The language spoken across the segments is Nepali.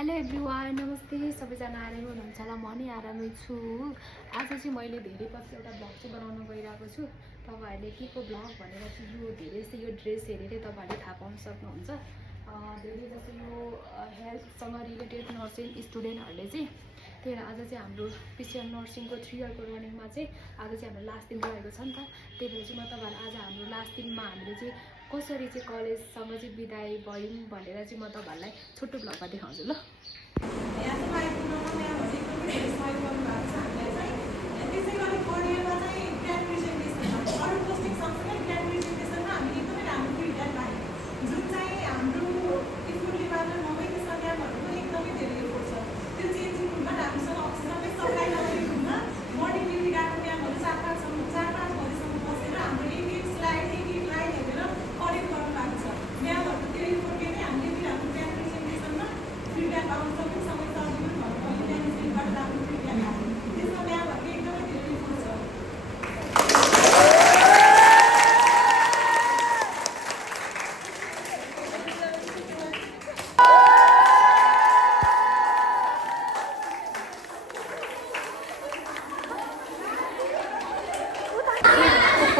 हेलो एभ्रिवान, नमस्ते सबैजना आरामै हुनुहुन्छ होला। म नि आरामै छु। आज चाहिँ मैले धेरै पछि एउटा ब्लग चाहिँ बनाउन गइरहेको छु। तपाईँहरूले के को ब्लग भनेर चाहिँ यो धेरै चाहिँ यो ड्रेस हेरेरै तपाईँहरूले थाहा पाउन सक्नुहुन्छ। धेरै जस्तो यो हेल्थसँग रिलेटेड नर्सिङ स्टुडेन्टहरूले चाहिँ त्यही भएर आज चाहिँ हाम्रो पिसिएम नर्सिङको 3 इयरको रनिङमा चाहिँ आज चाहिँ हाम्रो लास्ट दिन रहेको छ नि त। त्यही भएर चाहिँ म तपाईँहरूलाई आज हाम्रो लास्ट दिनमा हामीले चाहिँ कसरी चाहिँ कलेजसँग चाहिँ बिदाई भयौँ भनेर चाहिँ म तपाईँहरूलाई छोटो ब्लगमा देखाउँछु ल।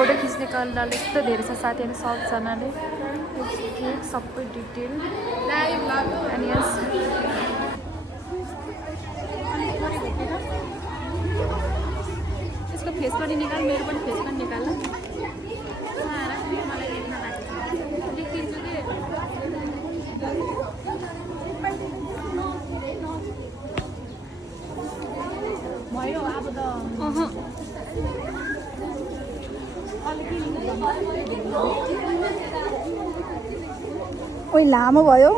फोटो खिच्नेको अल्लाले यस्तो धेरै छ साथीहरू सबजनाले सबै डिटेल अनि यसको फेस पनि निकाल, मेरो पनि फेस पनि निकाल। भयो अब त ओइ लामो भयो।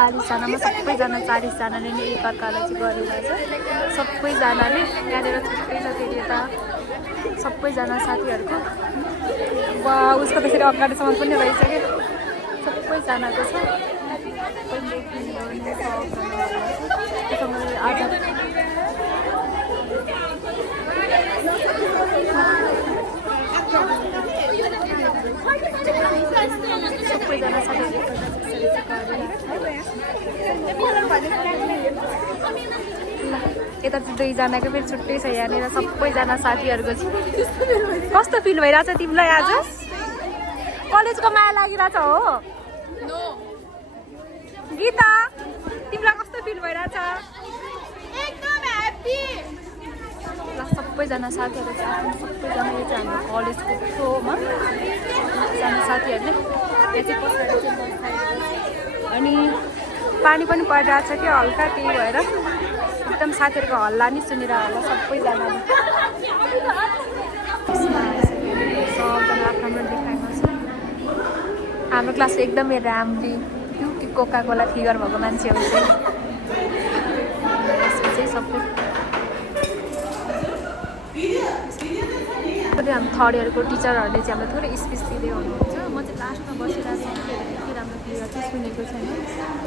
चालिसजनामा सबैजना 40जनाले नै एकअर्कालाई चाहिँ गरिरहेछ। सबैजनाले यहाँनिर थुप्रै छ फेरि यता सबैजना साथीहरूको। वा उसको त्यसरी अगाडिसम्म पनि रहेछ क्या, सबैजनाको छ। आज सबैजना साथीहरू यता चाहिँ 2जनाको फेरि छुट्टै छ। यहाँनिर सबैजना साथीहरूको छ। कस्तो फिल भइरहेछ तिमीलाई आज? कलेजको माया लागिरहेछ हो गीता? तिमीलाई कस्तो फिल भइरहेछ? एकदम ह्याप्पी। ल सबैजना साथीहरू छ, सबैजना यो चाहिँ हाम्रो कलेजको सोमा सबैजना साथीहरूले यहाँ चाहिँ पछाडि चाहिँ बस्छ। अनि पानी पनि परिरहेको छ क्या हल्का, त्यही भएर एकदम साथीहरूको हल्ला नि सुनिरहेको होला सबैजनाले। सबजना आफ्नो देखाइमा छ। हाम्रो क्लास एकदमै राम्री कोका कोला फिगर भएको मान्छेहरू चाहिँ यसमा चाहिँ सबै हाम्रो थर्ड इयरको टिचरहरूले चाहिँ हाम्रो थोरै स्पिच दिँदै हुनुहुन्छ। म चाहिँ लास्टमा बसिरहेको छु, त्यति राम्रो क्लियर चाहिँ सुनेको छैन।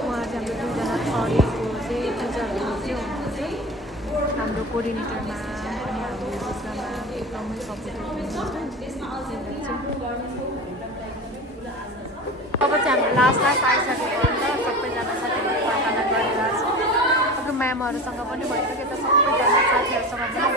उहाँ चाहिँ हाम्रो 2जना थर्ड इयरको चाहिँ टिचरहरू चाहिँ हुनुहुन्छ। हाम्रो कोअर्डिनेटरमा अनि हाम्रो ग्रुपमा एकदमै सपोर्टिभ हुनुहुन्छ। अब चाहिँ हाम्रो लास्ट आइसकेको हुन्छ। सबैजना साथीहरू खाना गरिरहेको छ। अब म्यामहरूसँग पनि भइसक्यो त, सबैजना साथीहरूसँग पनि